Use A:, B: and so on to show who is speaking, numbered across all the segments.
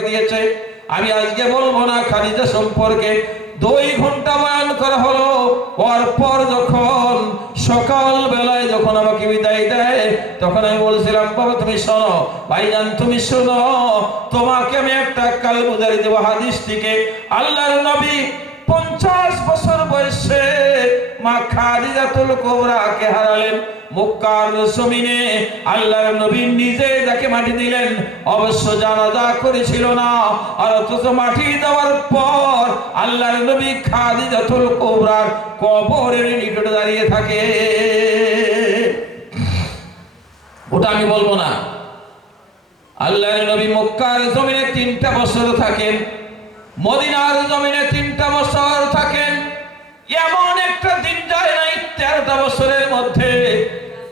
A: দিয়েছে। আমি আজকে বলব না সম্পর্কে। দুই ঘণ্টা বয়ান করা হলো। যখন সকাল বেলায় যখন আমাকে বিদায় দেয়, তখন আমি বলছিলাম, বাবা, তুমি শোনো, ভাইজান, তুমি শোনো, তোমাকে আমি একটা কাল বুঝারি দেবো হাদিস থেকে আল্লাহর নবী পঞ্চাশ বছর বয়সে মা খাদিজাতুল কোবরাকে হারালেন। মক্কার জমিনে আল্লাহর নিজে যাকে মাটি দিলেন, অবশ্য জানাজা করেছিল না। আর অথচ মাটি দেওয়ার পর আল্লাহর নবী খাদিজাতুল কোবরার কবরের দাঁড়িয়ে থাকে। ওটা আমি বলব না। আল্লাহর নবী মক্কার জমিনে তিনটা বছর থাকেন, মদিনার জমিনে তিনটা বছর থাকেন এমন একটা দিন যায় নাই তেরোটা বছরের মধ্যে।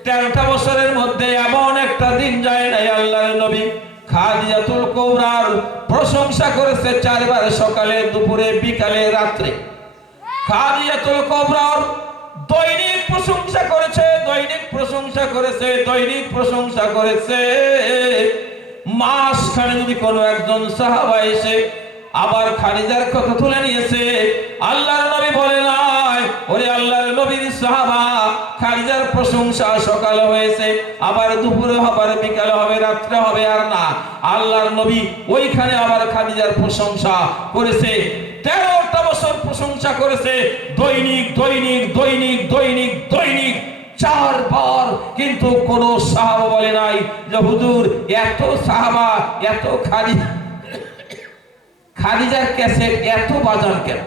A: তেরোটা বছরের মধ্যে এমন একটা দিন যায় নাই আল্লাহর নবী খাদিজাতুল কৌরার প্রশংসা করেছে চারবার সকালে, দুপুরে, বিকালে, রাত্রে। খাদিজাতুল কৌরার দৈনিক প্রশংসা করেছে, দৈনিক প্রশংসা করেছে, দৈনিক প্রশংসা করেছে। মাসখানে যদি কোনো একজন সাহাবা এসে আবার খালিজার কথা তুলে নিয়েছে। আল্লাহর নবী বলে নাই, ওরে আল্লাহর নবীর সাহাবা খালিজার প্রশংসা সকাল হয়েছে, আবার দুপুরে আবার বিকালে হবে, রাত্রে হবে আর না। আল্লাহর নবী ওইখানে আবার খালিজার প্রশংসা করেছে। তেরোটা বছর প্রশংসা করেছে, দৈনিক দৈনিক দৈনিক দৈনিক দৈনিক, চারবার। কিন্তু কোন সাহাবা বলে নাই যে, হুজুর, এত সাহাবা, এত খালি খাদিজার ক্যাসেট এত বাজান কেন?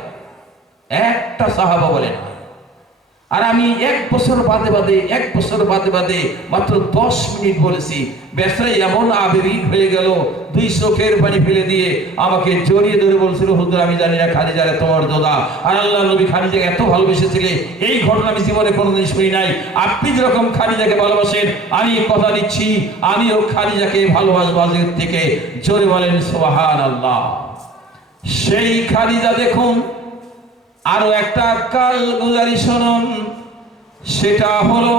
A: একটা সাহাবা বলেন। আর আমি এক বছর বাদে বাদে, এক বছর বাদে বাদে মাত্র দশ মিনিট বলেছি বেসরাই এমন আবেগিক হয়ে গেল, দুই চোখের পানি ফেলে দিয়ে আমাকে জড়িয়ে ধরে বলছিল, হুজুর, আমি জানি না খাদিজারে তোমার দাদা আর আল্লাহ নবী খাদিজাকে এত ভালোবেসেছিলে, এই ঘটনা আমি জীবনে কোনোদিন শুনি নাই। আপনি যেরকম খাদিজাকে ভালোবাসেন, আমি কথা দিচ্ছি, আমিও খাদিজাকে ভালোবাসবো আজকের থেকে। জোরে বলেন সোহান আল্লাহ সেই খাদিজা দেখুন, আরও একটা কাল গুজারি শুনুন। সেটা হলো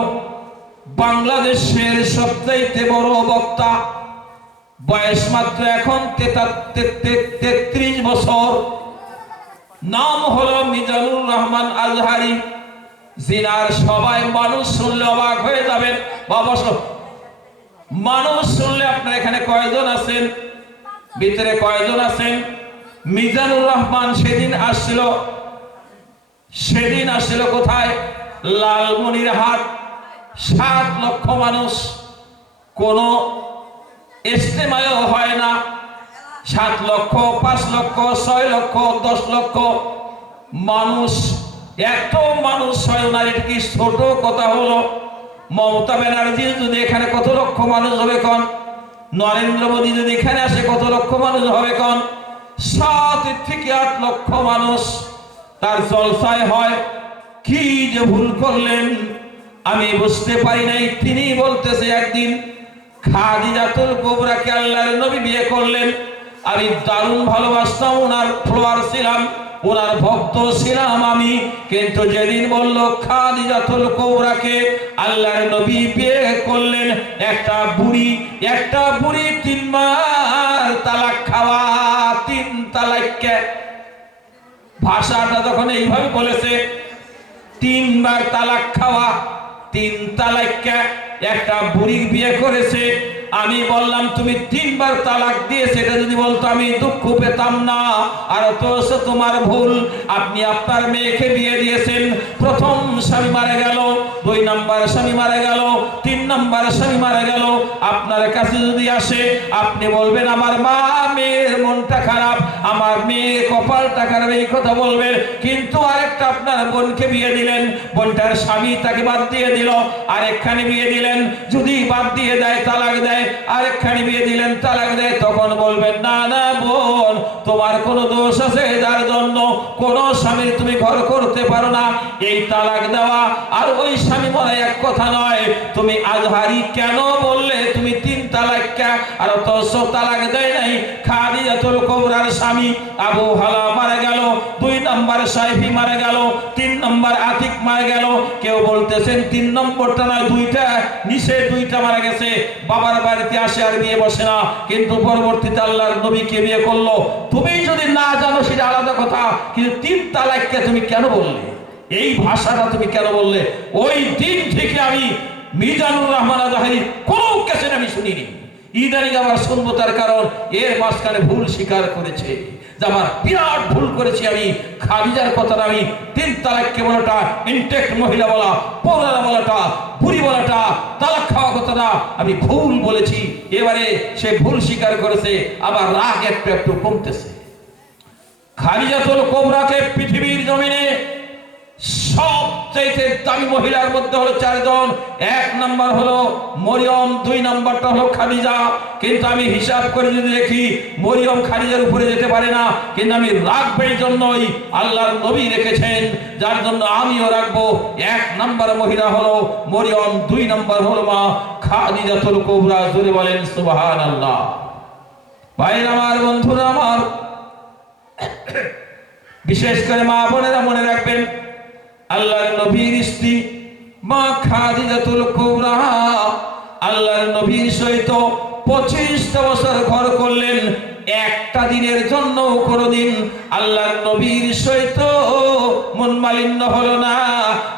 A: বাংলাদেশের সবচাইতে বড় বক্তা, বয়স মাত্র এখন তেত্রিশ বছর। নাম হলো মিজানুর রহমান আজহারি, জিনার সবাই মানুষ শুনলে অবাক হয়ে যাবেন। বাবা মানুষ শুনলে আপনার এখানে কয়জন আছেন? ভিতরে কয়জন আছেন? মিজানুর রহমান সেদিন আসছিল। সেদিন আসছিল কোথায়? লালমনির হাট সাত লক্ষ মানুষ। কোন হয় না। সাত লক্ষ, পাঁচ লক্ষ, ছয় লক্ষ, দশ লক্ষ মানুষ। এত মানুষ হয় না কি ছোট কথা হলো? মমতা ব্যানার্জি যদি এখানে কত লক্ষ মানুষ হবে কন? নরেন্দ্র মোদী যদি এখানে আসে কত লক্ষ মানুষ হবে কন? সাত থেকে আট লক্ষ মানুষ তার জলসায় হয়। কি যে ভুল করলেন, আমি বুঝতে পারি নাই। তিনি বলতেছে একদিন, খাদিজাতুল কোবরাকে আল্লাহর নবী বিয়ে করলেন। আমি দারুণ ভালোবাসতাম, ওনার ফ্লোয়ার ছিলাম। ওনার ভক্ত ছিলাম আমি, কিন্তু যেদিন বলল, খাদিজাতুল কোবরাকে আল্লাহর নবী বিয়ে করলেন, একটা বুড়ি একটা বুড়ি তিন মাস তালাক খাওয়া, তিন তালাককে। ভাষাটা যখন এইভাবে বলেছে, তিনবার তালাক খাওয়া, তিন তালাককে একটা বুড়ি বিয়ে করেছে আমি বললাম, তুমি তিনবার তালাক দিয়ে সেটা যদি বলতো আমি দুঃখ পেতাম না। আর তো তোমার ভুল। আপনি আপনার মেয়েকে বিয়ে দিয়েছেন। প্রথম স্বামী মারা গেল, দুই নাম্বার স্বামী মারা গেল, তিন নাম্বার স্বামী মারা গেল। আপনার কাছে যদি আসে, আপনি বলবেন, আমার মা, মেয়ের মনটা খারাপ আমার মেয়ের কপাল খারাপ এই কথা বলবেন, কিন্তু আরেকটা আপনার বোনকে বিয়ে দিলেন, বোনটার স্বামী তাকে বাদ দিয়ে দিল, আরেকখানে বিয়ে দিলেন, যদি বাদ দিয়ে দেয়, তালাক দেয়, আরেকখানে বিয়ে দিলেন, তালাক দেয়, তখন বলবেন, না না, বোন। তোমার কোনো দোষ আছে? যার জন্য কোন স্বামীর তুমি ঘর করতে পারো না। এই তালাক দেওয়া আর ওই স্বামী মনে এক কথা নয়, তুমি আজহারি কেন বললে তুমি তিন তালাক আর তো তালাক দেয় নাই। খাদিজা খাদিজাতুল কুবরার স্বামী আবু হালা মারা গেল, দুই নম্বর সাইফি মারা গেল, তিন নম্বর আতিক মারা গেল। কেউ বলতেছেন তিন নম্বরটা নয়, দুইটা। নিচে দুইটা মারা গেছে। বাবার বাড়িতে আসে আর বিয়ে বসে না। কিন্তু পরবর্তীতে আল্লাহর নবীকে বিয়ে করল। তুমি যদি না জানো, সেটা আলাদা কথা। কিন্তু তিন তালাককে তুমি কেন বললে? এই ভাষাটা তুমি কেন বললে? ওই দিন থেকে আমি মিজানুর রহমান আজাহারি কোনো ক্যাসেট আমি শুনিনি। ইদানিং আবার শুনব তার কারণ, এর মাঝখানে ভুল স্বীকার করেছে। যে আমার বিরাট ভুল করেছি আমি, খাদিজার কথাটা আমি তিন তালাককে বলাটা ইনটেক মহিলা বলা পৌরানা বলাটা, বুড়ি বলাটা, তালাক খাওয়া কথাটা আমি ভুল বলেছি। এবারে সে ভুল স্বীকার করেছে, আবার রাগ একটু একটু কমতেছে। খালিজাতুল কোবরাকে পৃথিবীর জমিনে সবচাইতে দামি মহিলার মধ্যে হলো চারজন। এক নাম্বার হলো মরিয়ম, দুই নাম্বারটা হলো খাদিজা। কিন্তু আমি হিসাব করে যদি দেখি, মরিয়ম খাদিজার উপরে যেতে পারে না। কিন্তু আমি রাখব এই জন্যই আল্লাহর নবী রেখেছেন, যার জন্য আমিও রাখব। এক নাম্বার মহিলা হলো মরিয়ম, দুই নাম্বার হলো মা খাদিজাতুল কোবরা। জোরে বলেন সুবহান আল্লাহ ভাইরা আমার, বন্ধুরা আমার, বিশেষ করে মা বোনেরা মনে রাখবেন আল্লাহর নবীর স্ত্রী মা খাদিজাতুল কুবরা। আল্লাহর নবীর সহিত পঁচিশটা বছর ঘর করলেন। একটা দিনের জন্য কোনোদিন আল্লাহর নবীর সহিত মন মালিন্য হলো না।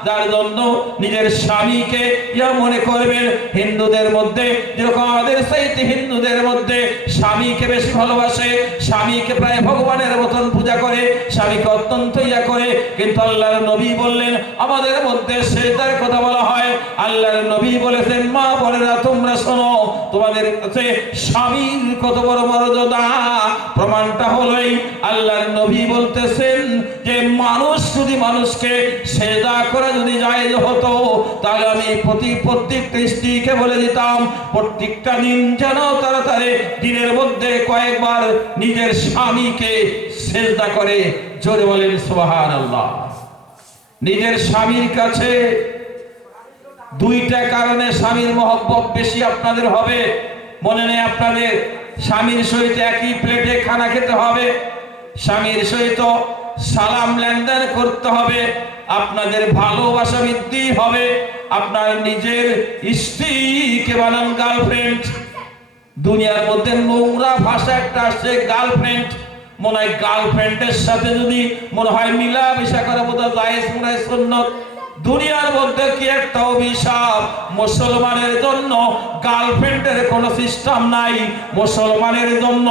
A: যার জন্য নিজের স্বামীকে ইয়া মনে করবেন হিন্দুদের মধ্যে, যেরকম আমাদের সাইতে হিন্দুদের মধ্যে স্বামীকে বেশি ভালোবাসে, স্বামীকে প্রায় ভগবানের মতন পূজা করে, স্বামীকে অত্যন্ত ইয়া করে, কিন্তু আল্লাহর নবী বললেন, আমাদের মধ্যে সেটার কথা বলা হয়, আল্লাহর নবী বলেছেন, মা বলেরা তোমরা শোনো তোমাদের কাছে স্বামীর কত বড় মর্যাদা। প্রমাণটা হলোই আল্লাহর নবী বলতেছেন যে, মানুষ যদি মানুষকে সেদা করে যদি যায় হতো, তাহলে আমি প্রতি প্রত্যেকটা স্ত্রীকে বলে দিতাম, প্রত্যেকটা দিন যেন তাড়াতাড়ি দিনের মধ্যে কয়েকবার নিজের স্বামীকে সেজদা করে। জোরে বলেন সোহান আল্লাহ নিজের স্বামীর কাছে দুইটা কারণে স্বামীর মহব্বত বেশি আপনাদের হবে। মনে নেই আপনাদের, স্বামীর সহিত একই প্লেটে খানা খেতে হবে। স্বামীর সহিত সালাম লেনদেন করতে হবে। আপনাদের ভালোবাসা বৃদ্ধি হবে। আপনার নিজের স্ত্রীকে বানান গার্লফ্রেন্ড দুনিয়ার মধ্যে নোংরা ভাষা একটা আসছে গার্লফ্রেন্ড মনে হয় গার্লফ্রেন্ডের সাথে যদি মনে হয় মিলামেশা করে বোধ হয় মনে হয় সুন্নত। দুনিয়ার মধ্যে কি একটা অভিশাপ? মুসলমানের জন্য গার্লফ্রেন্ডের কোনো সিস্টেম নাই। মুসলমানের জন্য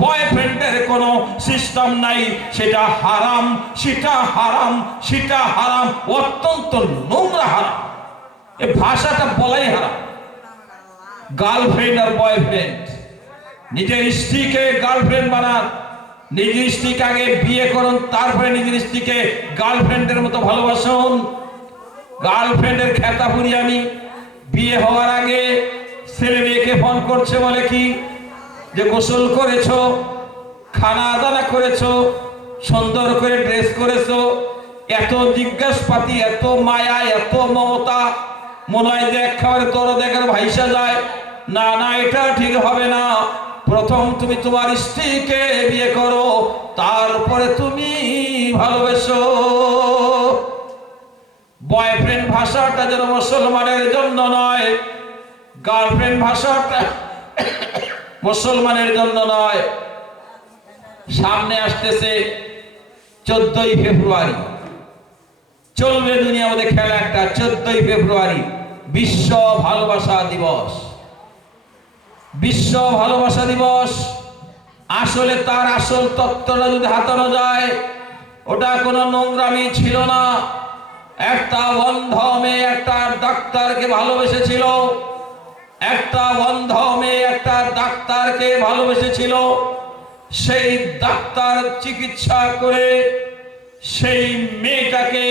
A: বয়ফ্রেন্ডের কোনো সিস্টেম নাই। সেটা হারাম সেটা হারাম সেটা হারাম, অত্যন্ত নোংরা হারাম। এ ভাষাটা বলাই হারাম। গার্লফ্রেন্ড আর বয়ফ্রেন্ড। নিজের স্ত্রীকে গার্লফ্রেন্ড বানান। নিজের স্ত্রীকে আগে বিয়ে করুন, তারপরে নিজের স্ত্রীকে গার্লফ্রেন্ডের মতো ভালোবাসুন। গার্লফ্রেন্ডের খেতা পুরি আমি। বিয়ে হওয়ার আগে ছেলে মেয়েকে ফোন করছে বলে কি? যে গোসল করেছ, খানা দানা করেছ, সুন্দর করে ড্রেস করেছ, এত জিজ্ঞাসপাতি, এত মায়া, এত মমতা, মনে হয় যে একেবারে তোর দেখার ভাইসা যায়। না না, এটা ঠিক হবে না। প্রথম তুমি তোমার স্ত্রীকে বিয়ে করো, তারপরে তুমি ভালোবেসো। বয়ফ্রেন্ড ভাষাটা যেন মুসলমানের জন্য নয়। গার্লফ্রেন্ড ভাষাটা মুসলমানের জন্য নয়। সামনে আসতেছে চোদ্দই ফেব্রুয়ারি। চলবে দুনিয়া মধ্যে খেলা একটা, চোদ্দই ফেব্রুয়ারি। বিশ্ব ভালোবাসা দিবস। বিশ্ব ভালোবাসা দিবস। আসলে তার আসল তত্ত্বটা যদি হাতানো যায়, ওটা কোনো নোংরামি ছিল না। একটা বন্ধ মেয়ে একটা ডাক্তারকে ভালোবেসেছিল। একটা বন্ধ মেয়ে একটা ডাক্তারকে ভালোবেসেছিল। সেই ডাক্তার চিকিৎসা করে সেই মেয়েটাকে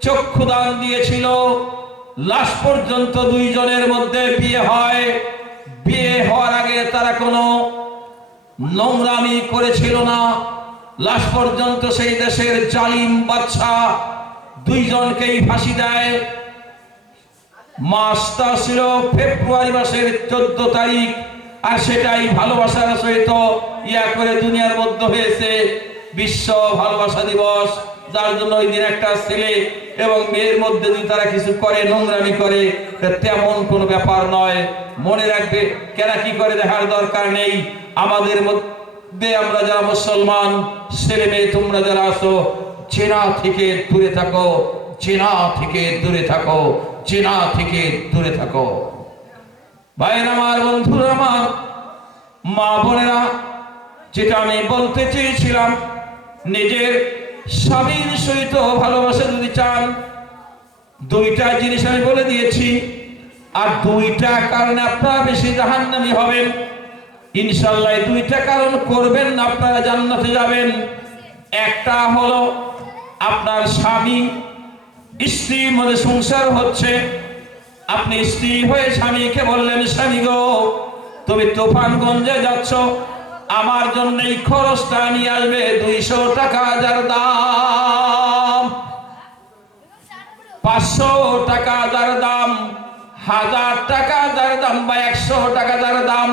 A: চক্ষুদান দিয়েছিল। লাশ পর্যন্ত দুইজনের মধ্যে বিয়ে হয়। বিয়ে হওয়ার আগে তারা কোনো নোংরামি করেছিল না। লাশ পর্যন্ত সেই দেশের জালিম বাচ্চা দুইজনকেই ফাঁসি দেয়। মাসটা ছিল ফেব্রুয়ারি মাসের চোদ্দ তারিখ, আর সেটাই ভালোবাসার সহিত ইয়া করে দুনিয়ার মধ্যে হয়েছে। বিশ্ব ভালোবাসা দিবস, যার জন্য ওই দিন একটা ছেলে এবং মেয়ের মধ্যে যদি তারা কিছু করে, নোংরামি করে তেমন কোনো ব্যাপার নয়। মনে রাখবে, কেনা কি করে দেখার দরকার নেই। আমাদের মধ্যে আমরা যারা মুসলমান, ছেলে মেয়ে তোমরা যারা আছো চেনা থেকে দূরে থাকো, চেনা থেকে দূরে থাকো, চেনা থেকে দূরে থাকো। ভাইয়ের আমার, বন্ধুরা আমার, মা বোনেরা, যেটা আমি বলতে চেয়েছিলাম, নিজের স্বামীর সহিত ভালোবাসা যদি চান, দুইটা জিনিস আমি বলে দিয়েছি। আর দুইটা কারণে আপনারা বেশি জাহান্নামি হবেন। ইনশাল্লাহ দুইটা কারণ করবেন না, আপনারা জান্নাতে যাবেন। একটা হলো আপনার স্বামী স্ত্রীর মধ্যে সংসার হচ্ছে। আপনি স্ত্রী হয়ে স্বামীকে বললেন, স্বামী গো, তুমি তুফানগঞ্জে যাচ্ছ। আমার জন্য এই খরচটা নিয়ে আসবে দুইশো টাকা যার দাম। পাঁচশো টাকা যার দাম, হাজার টাকা যার দাম বা একশো টাকা যার দাম।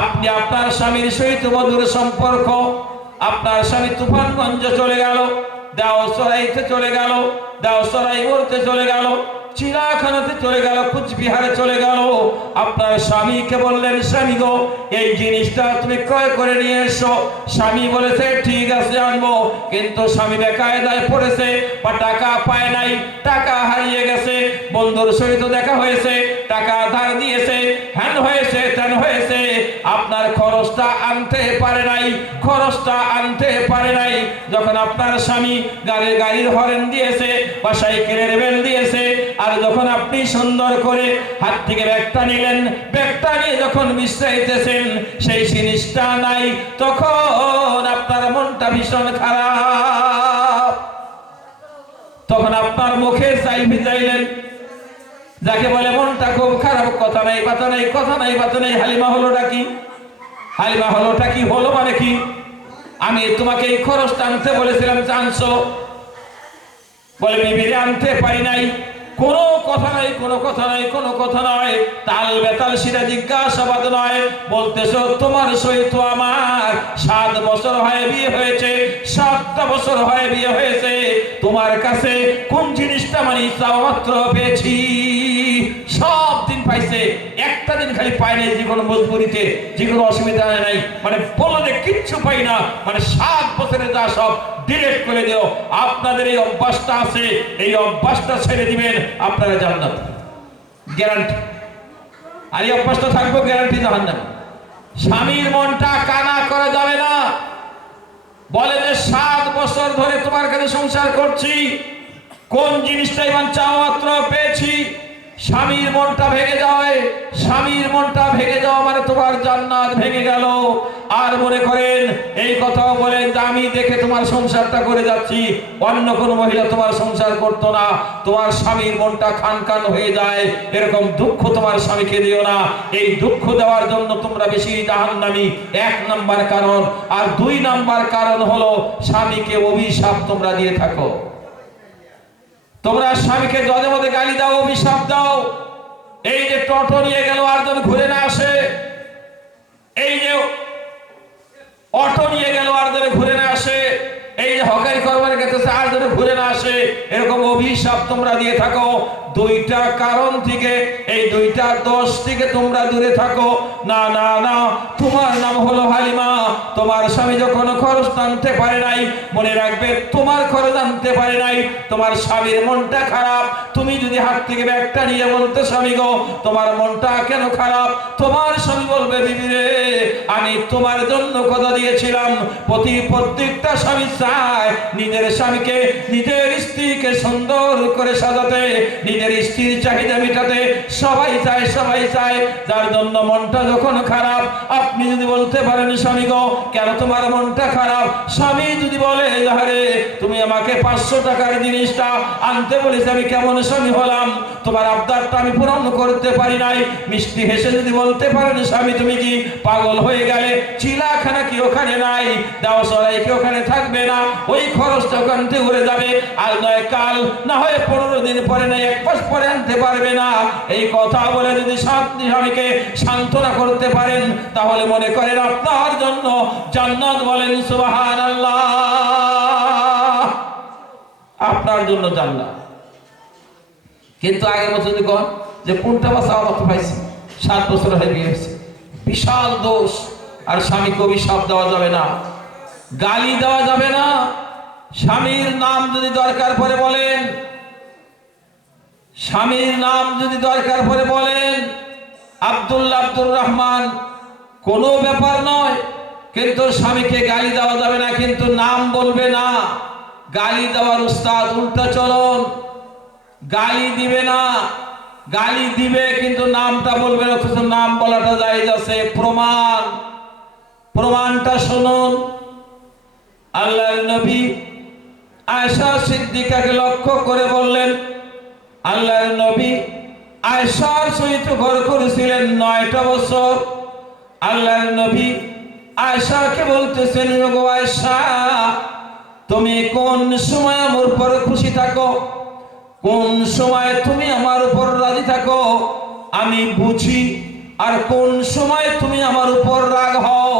A: আপনি আপনার স্বামীর সহিত মধুর সম্পর্ক। আপনার স্বামী তুফানগঞ্জে চলে গেল। দাও চলে গেল, দাও সরাই চলে গেল চিড়াখানাতে চলে গেল, কুচবিহারে চলে গেল। আপনার স্বামীকে বললেন, স্বামী গো, এই জিনিসটা তুমি ক্রয় করে নিয়ে এসো। স্বামী বলেছে, ঠিক আছে আনব। কিন্তু স্বামী বেকায়দায় পড়েছে, বা টাকা পায় নাই, টাকা হারিয়ে গেছে। বন্ধুর সহিত দেখা হয়েছে, টাকা ধার দিয়েছে, হ্যান হয়েছে ত্যান হয়েছে, আপনার খরচটা আনতে পারে নাই, খরচটা আনতে পারে নাই। যখন আপনার স্বামী গাড়ির গাড়ির হরেন দিয়েছে বা সাইকেলের বেল দিয়েছে, আর যখন আপনি সুন্দর করে হাত থেকে ব্যাগটা নিলেন, ব্যাগটা নিয়ে যখন বিশ্রাইতেছেন, সেই জিনিসটা নাই, তখন আপনার মনটা ভীষণ খারাপ। তখন আপনার মুখে চাই ভিজাইলেন যাকে বলে মনটা খুব খারাপ, কথা নাই কথা নাই কথা নাই কথা নাই, হালিমা হলোটা কি? হালিমা হলোটা কি, হলো মানে কি? আমি তোমাকে এই খরচটা আনতে বলেছিলাম, জানছো? বলে, বিবিরে আনতে পারি নাই। কোনো কথা নাই, কোনো কথা নাই, কোনো কথা নয় তাল বেতাল সেটা জিজ্ঞাসাবাদ নয়। বলতেছ, তোমার সহিত আমার সাত বছর হয় বিয়ে হয়েছে, সাতটা বছর হয় বিয়ে হয়েছে। তোমার কাছে কোন জিনিসটা মানে চাও মাত্র পেয়েছি? পাইছে, একটা দিন খালি পায় নাই, যে কোনো মজবুরিতে, যে কোনো অসুবিধা নাই। মানে বললে কিচ্ছু পাই না মানে সাত বছরে যা সব ডিলেট করে দিও। আপনাদের এই অভ্যাসটা আছে, এই অভ্যাসটা ছেড়ে দিবেন, আপনারা জান্নাত গ্যারান্টি আর এই অভ্যাসটা থাকব গ্যারান্টি জাহান্নাম। স্বামীর মনটা কানা করা যাবে না। বলে যে সাত বছর ধরে তোমার কাছে সংসার করছি, কোন জিনিসটা এবার চাওয়া মাত্র পেয়েছি স্বামীর মনটা ভেঙে যায়। স্বামীর মনটা ভেঙে যাওয়া মানে তোমার জান্নাত ভেঙে গেল। আর মনে করেন, এই কথাও বলেন যে আমি দেখে তোমার সংসারটা করে যাচ্ছি। অন্য কোনো মহিলা তোমার সংসার করতো না। তোমার স্বামীর মনটা খান খান হয়ে যায়। এরকম দুঃখ তোমার স্বামীকে দিও না। এই দুঃখ দেওয়ার জন্য তোমরা বেশি জাহান্নামী। এক নাম্বার কারণ। আর দুই নাম্বার কারণ হলো স্বামীকে অভিশাপ তোমরা দিয়ে থাকো। তোমরা স্বামীকে জজে মধ্যে গালি দাও, অভিশাপ দাও। এই যে টোটো নিয়ে গেল আর যেন ঘুরে না আসে। এই যে অটো নিয়ে গেল আর যেন ঘুরে না আসে। এই যে হকারি করবার গেছে আর যেন ঘুরে না আসে। এরকম অভিশাপ তোমরা দিয়ে থাকো। দুইটা কারণ থেকে, এই দুইটা দোষ থেকে তোমরা দূরে থাকো। না না না, তোমার নাম হলো হালিমা। তোমার স্বামী যখন খরচ আনতে পারে নাই, মনে রাখবে তোমার খরচ আনতে পারে নাই। তোমার স্বামীর মনটা খারাপ। তুমি যদি হাত থেকে ব্যাগটা নিয়ে বলতে, স্বামী গো, তোমার মনটা কেন খারাপ? তোমার স্বামী বলবে, বিবি রে, আমি তোমার জন্য কথা দিয়েছিলাম। প্রতি প্রত্যেকটা স্বামী চায় নিজের স্বামীকে, নিজের স্ত্রীকে সুন্দর করে সাজাতে নিজের স্ত্রীর চাহিদা মেটাতে সবাই চায় সবাই চায়। যার জন্য মনটা যখন খারাপ, আপনি যদি বলতে পারেন, স্বামী গো, কেন তোমার মনটা খারাপ? স্বামী যদি বলে আরে তুমি আমাকে পাঁচশো টাকার জিনিসটা আনতে বলেছি, আমি কেমন স্বামী হলাম? তোমার আবদারটা আমি পূরণ করতে পারি নাই। মিষ্টি হেসে যদি বলতে পারেন, স্বামী, তুমি কি পাগল হয়ে গেলে? চিলাখানা কি ওখানে নাই? দাও সরাই কি ওখানে থাকবে না? ওই খরচটা ওখান থেকে উড়ে যাবে, আর নয় কাল, না হয় পনেরো দিন পরে নাই এক করে আনতে পারবে না। এই কথা বলে যদি শান্তি স্বামীকে সান্ত্বনা করতে পারেন, তাহলে মনে করেন আপনার জন্য জান্নাত বলেন সুবাহান আপনার জন্য জান্নাত। কিন্তু আগের বছর যদি কন যে কোনটা বাসা আমার তো পাইছি? সাত বছর হয়ে বিয়ে হয়েছে। বিশাল দোষ। আর স্বামীকে অভিশাপ দেওয়া যাবে না। গালি দেওয়া যাবে না। স্বামীর নাম যদি দরকার পরে বলেন স্বামীর নাম যদি দরকার পরে বলেন, আব্দুল্লাহ আব্দুর রহমান, কোনো ব্যাপার নয়। কিন্তু স্বামীকে গালি দেওয়া যাবে না, কিন্তু নাম বলবে না। গালি দেওয়ার উস্তাদ উল্টা চলন। গালি দিবে না। গালি দিবে, কিন্তু নামটা বলবে না, অথচ নাম বলাটা যায় যাচ্ছে প্রমাণ। প্রমাণটা শুনুন। আল্লাহ নবী আয়সা সিদ্দিকাকে লক্ষ্য করে বললেন আল্লাহর নবী আয়সার সহিত ঘর করেছিলেন নয়টা বছর। আল্লাহর নবী আয়সাকে বলতেছেন আয়সা তুমি কোন সময় আমার উপর খুশি থাকো? কোন সময় তুমি আমার উপর রাজি থাকো? আমি বুঝি। আর কোন সময় তুমি আমার উপর রাগ হও?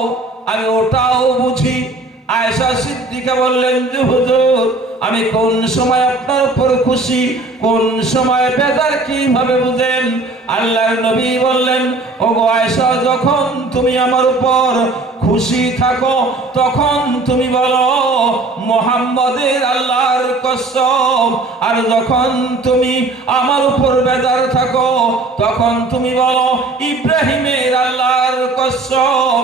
A: আমি ওটাও বুঝি। আয়েশা সিদ্দিকা বললেন যে হুজুর, আমি কোন সময় আপনার উপর খুশি? কোন সময় বেজার কীভাবে বুঝেন? আল্লাহর নবী বললেন ও গো আয়েশা, যখন তুমি আমার উপর খুশি থাকো, তখন তুমি বলো, মোহাম্মদের আল্লাহর কসম। আর যখন তুমি আমার উপর বেজার থাকো, তখন তুমি বলো, ইব্রাহিমের আল্লাহর কসম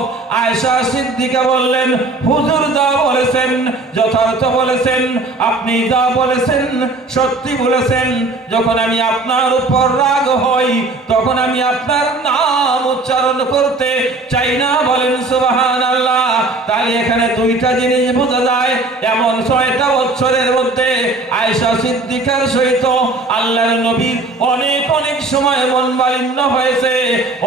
A: সিদ্দিকা বললেন, হুজুর যা বলেছেন, যথার্থ বলেছেন, আপনি যা বলেছেন সত্যি বলেছেন। যখন আমি আপনার উপর রাগ হই, তখন আমি আপনার নাম উচ্চারণ করতে চাই না। বলেন সুবাহান আল্লাহ তাহলে এখানে দুইটা জিনিস বোঝা যায়। এমন ছয়টা বছরের মধ্যে আয়সা সিদ্দিকার সহিত আল্লাহর নবীর অনেক অনেক সময় মন মালিন্য হয়েছে।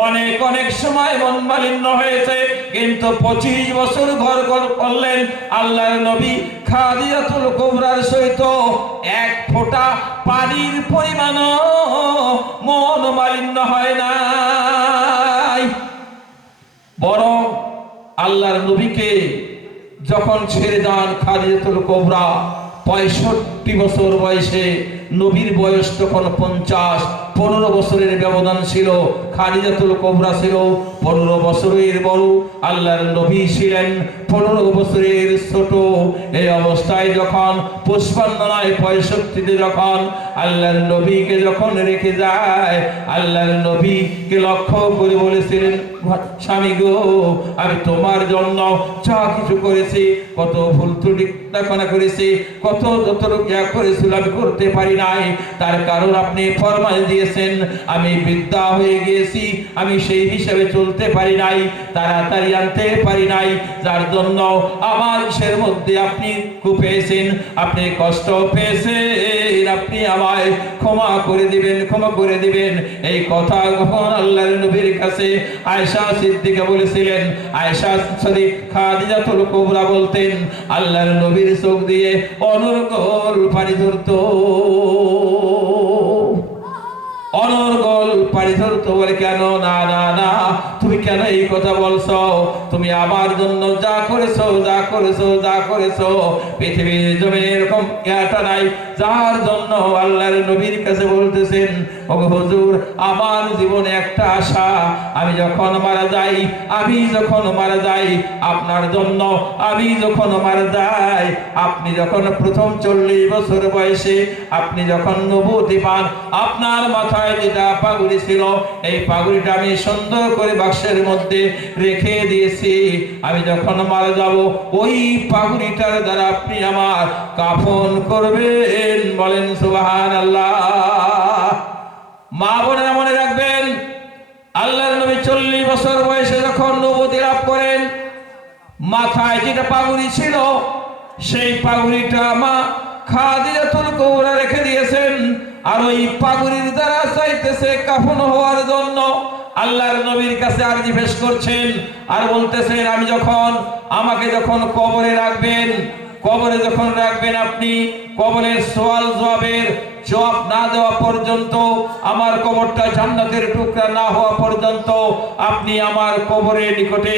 A: অনেক অনেক সময় মন মালিন্য হয়েছে। কিন্তু পঁচিশ বছর ঘর ঘর করলেন আল্লাহর নবী খাদিয়াতুল কুবরার সহিত। এক ফোঁটা পানির পরিমাণ মন মালিন্য হয় নাই। বরং আল্লাহর নবীকে যখন ছেড়ে দেন খাদিজাতুল কোবরা, পঁয়ষট্টি বছর বয়সে নবীর বয়স তখন পঞ্চাশ পনেরো বছরের ব্যবধান ছিল, খাদিজাতুল কোবরা ছিল, পনেরো বছরের বড়। আল্লাহর নবী ছিলেন পনেরো বছরের ছোট। এই অবস্থায় যখন পুষ্পান্নয় পঁয়ষট্টিতে যখন আল্লাহর নবীকে যখন রেখে যায়, আল্লাহর নবীকে লক্ষ্য করে বলেছিলেন স্বামী গো, আমি তোমার জন্য যা কিছু করেছি, কত ভুল ত্রুটি দেখানা করেছি, কত যত ইয়া করেছিল আমি করতে পারি নাই। তার কারণ আপনি ফরমাল দিয়েছেন আমি বিদ্যা হয়ে গিয়েছি, আমি সেই হিসাবে চলতে পারি নাই, তাড়াতাড়ি আনতে পারি নাই। যার জন্য আমার ইসের মধ্যে আপনি খুব পেয়েছেন, আপনি কষ্ট পেয়েছেন। আপনি আমায় ক্ষমা করে দিবেন, ক্ষমা করে দিবেন। এই কথা কখন আল্লাহর নবীর কাছে আয়েশা সিদ্দিকা বলেছিলেন। আয়েশা সদিক খাদিজাতুল কুবরা বলতেন, আল্লাহর নবীর চোখ দিয়ে অনর্গল পানি ধরতো। অনর্গল পানি তোমার বলে, কেন? না না না। তুমি কেন এই কথা বলছো? তুমি আমার জন্য যা করেছ যা করেছ যা করেছ। পৃথিবীর জমে এরকম এটা নাই। যার জন্য আল্লাহর নবীর কাছে বলতেছেন হুজুর, আমার জীবনে একটা আশা, আমি যখন মারা যাই, আমি যখন মারা যাই, আপনার জন্য আমি যখন মারা যাই, আপনি যখন প্রথম চল্লিশ বছর বয়সে, আপনি যখন নবুতি পান, আপনার মাথায় যেটা পাগুড়ি ছিল, এই পাগুড়িটা আমি সুন্দর করে বাক্সের মধ্যে রেখে দিয়েছি। আমি যখন মারা যাব, ওই পাগুড়িটার দ্বারা আপনি আমার কাফন করবেন, বলেন সুবাহান আল্লাহ মা বোনেরা মনে রাখবেন, আল্লাহর নবী চল্লিশ বছর বয়সে যখন নবতি লাভ করেন, মাথায় যেটা পাগুড়ি ছিল, সেই পাগুড়িটা মা খাদিজাতুল কৌরা রেখে দিয়েছেন। আর ওই পাগুড়ির দ্বারা চাইতেছে কাফন হওয়ার জন্য। আল্লাহর নবীর কাছে আরজি পেশ করছেন আর বলতেছেন, আমি যখন আমাকে যখন কবরে রাখবেন, কবরে যখন রাখবেন আপনি, কবরের সোয়াল জবাবের জবাব না দেওয়া পর্যন্ত, আমার কবরটা জান্নাতের টুকরা না হওয়া পর্যন্ত আপনি আমার কবরের নিকটে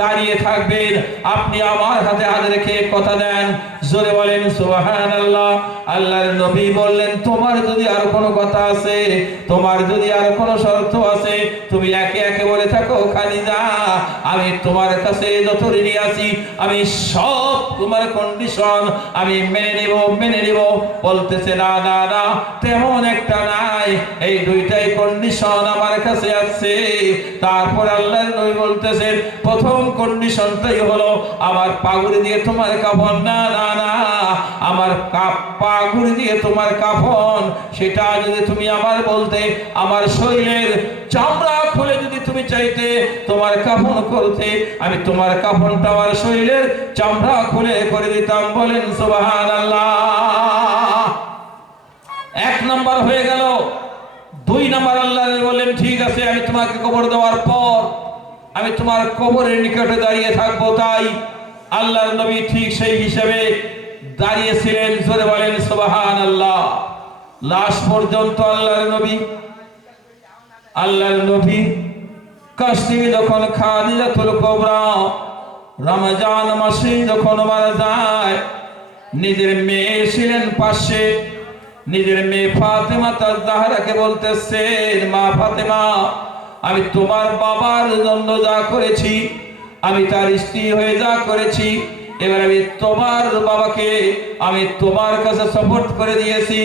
A: দাঁড়িয়ে থাকবেন। আপনি আমার হাতে হাত রেখে কথা দেন। জোরে বলেন সুবহান আল্লাহ আল্লাহর নবী বললেন, তোমার যদি আর কোনো কথা আছে, তোমার যদি আর কোনো শর্ত আছে, তুমি একে একে বলে থাকো, খালিদা। আমি তোমার কাছে যত ঋণী আছি আমি সব তোমার কন্ডিশন আমি মেনে নিব, মেনে বলতেছে, না না না, তেমন একটা নাই। এই দুইটাই কন্ডিশন আমার কাছে আছে। তারপর আল্লাহর নবী বলতেছেন, প্রথম কন্ডিশনটাই হলো আমার পাগুড়ি দিয়ে তোমার কাফন। না না না, আমার কাপ, পাগুড়ি দিয়ে তোমার কাফন। সেটা যদি তুমি আমার বলতে, আমার শরীরের চামড়া খুলে যদি তুমি চাইতে, তোমার কাফন করতে, আমি তোমার কাফনটা আমার শরীরের চামড়া খুলে করে দিতাম। বলেন সুবহান এক নম্বর হয়ে গেল। দুই নম্বর আল্লাহ বললেন, ঠিক আছে, আমি তোমাকে কবর দেওয়ার পর আমি তোমার কবরের নিকটে দাঁড়িয়ে থাকব। তাই আল্লাহর নবী ঠিক সেই হিসেবে দাঁড়িয়েছিলেন। জোরে বলেন সুবহান আল্লাহ লাশ পর্যন্ত আল্লাহর নবী আল্লাহর নবী কাশ্মীর যখন খাদিজাতুল কোবরা, রমজান মাসে যখন মারা যায়, নিজের মেয়ে ছিলেন পাশে। নিজের মেয়ে ফাতেমা তার জাহরাকে বলতেছেন মা ফাতেমা, আমি তোমার বাবার জন্য যা করেছি, আমি তার স্ত্রী হয়ে যা করেছি, এবার আমি তোমার বাবাকে, আমি তোমার কাছে সাপোর্ট করে দিয়েছি।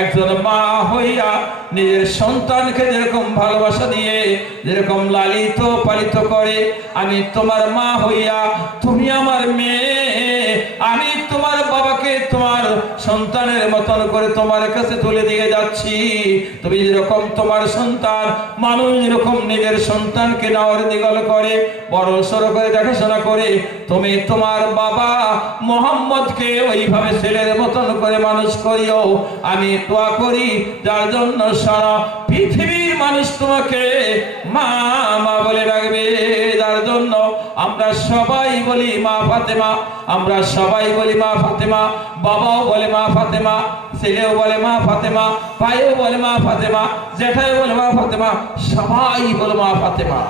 A: একজন মা হইয়া নিজের সন্তানকে যেরকম ভালোবাসা দিয়ে, যেরকম লালিত পালিত করে, আমি তোমার মা হইয়া, তুমি আমার মেয়ে, আমি তোমার বাবাকে, তোমার সন্তানের মতন করে তোমার কাছে তুলে দিয়ে যাচ্ছি। তুমি যেরকম তোমার সন্তান, মানুষ যেরকম নিজের সন্তানকে নেওয়ার দিগল করে, বড় সড়ো করে দেখাশোনা করে, তুমি তোমার বাবা মোহাম্মদকে ওইভাবে ছেলের মতন করে মানুষ করিও। আমি দোয়া করি, যার জন্য সারা পৃথিবীর মানুষ তোমাকে মা মা বলে রাখবে যার জন্য আমরা সবাই বলি মা ফাতেমা, আমরা সবাই বলি মা ফাতেমা, বাবাও বলে মা ফাতেমা, ছেলেও বলে মা ফাতেমা, ভাইও বলে মা ফাতেমা, জেঠাই বলে মা ফাতেমা, সবাই বলে মা ফাতেমা।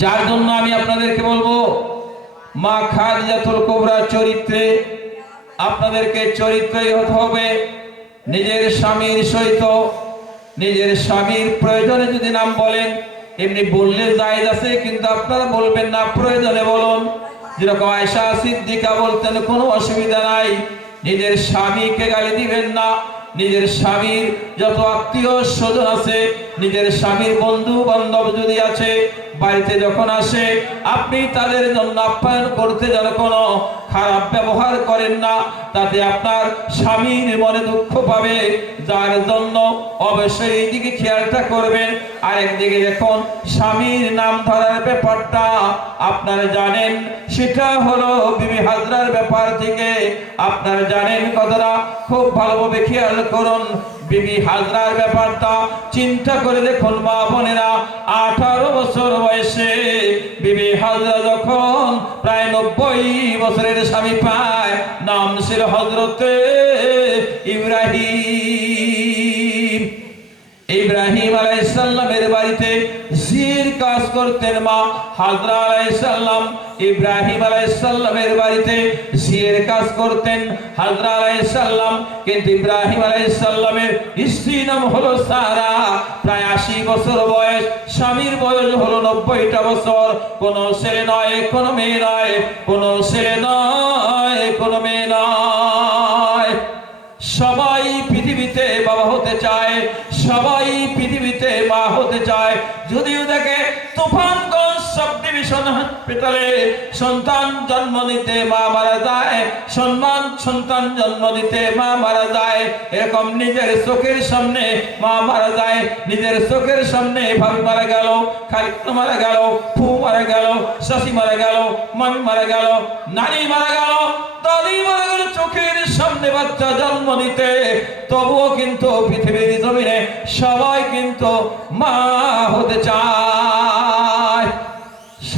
A: যার জন্য আমি আপনাদেরকে বলব, মা খাদিজাতুল কোবরা চরিত্রে আপনাদেরকে চরিত্রই হতে হবে। নিজের স্বামীর সহিত, নিজের স্বামীর প্রয়োজনে যদি নাম বলেন, এমনি বললে জায়েজ আছে, কিন্তু আপনারা বলবেন না, প্রয়োজনে বলুন। যেরকম আয়সা সিদ্দিকা বলতেন, কোনো অসুবিধা নাই। নিজের স্বামীকে গালি দিবেন না। নিজের স্বামীর যত আত্মীয় স্বজন আছে, নিজের স্বামীর বন্ধু বান্ধব যদি আছে বাড়িতে যখন আসে, আপনি তাদের জন্য আপ্যায়ন করতে যেন কোনো খারাপ ব্যবহার করেন না, তাতে আপনার স্বামীর মনে দুঃখ পাবে। যার জন্য অবশ্যই এই দিকে খেয়ালটা করবেন। আরেকদিকে দেখুন, স্বামীর নাম ধরার ব্যাপারটা আপনারা জানেন। সেটা হলো বিবি হাজরার ব্যাপার থেকে। আপনারা জানেন কথাটা। খুব ভালোভাবে খেয়াল করুন। বিবি হাজরার ব্যাপারটা চিন্তা করে দেখুন মা বোনেরা, আঠারো বছর বয়সে বিবি হাজরা যখন প্রায় নব্বই বছরের স্বামী পায়, নাম ছিল হজরতে ইব্রাহিম। ইব্রাহিম আলাইসাল্লামের বাড়িতে কাজ করতেন মা। হাজরা আলাইসাল্লাম ইব্রাহিম আলাইসাল্লামের বাড়িতে জির কাজ করতেন। হাজরা আলাইসাল্লাম কিন্তু ইব্রাহিম আলাইসাল্লামের স্ত্রী নাম হলো সারা। প্রায় আশি বছর বয়স। স্বামীর বয়স হলো নব্বইটা বছর। কোন ছেলে নয়, কোন মেয়ে নয়, কোন ছেলে নয়, কোন মেয়ে নয়। সবাই পৃথিবীতে বাবা হতে চায়। সবাই পৃথিবীতে মা হতে চায় যদিও দেখে তুফানগঞ্জ সাব ডিভিশন হসপিটালে সন্তান জন্ম নিতে মা মারা যায়, সম্মান সন্তান জন্ম নিতে মা মারা যায়। এরকম নিজের চোখের সামনে মা মারা যায়, নিজের চোখের সামনে ভাবি মারা গেল, খালিদ মারা গেল ফু মারা গেল, শশী মারা গেল, মামি মারা গেল, নানি মারা গেল, দাদি মারা গেল, চোখের সামনে বাচ্চা জন্ম নিতে। তবুও কিন্তু পৃথিবীর জমিনে সবাই কিন্তু মা হতে চায়।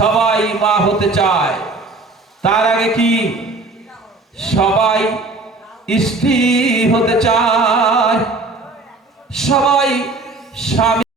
A: সবাই মা হতে চায়। তার আগে কি? সবাই স্ত্রী হতে চায়। সবাই স্বামী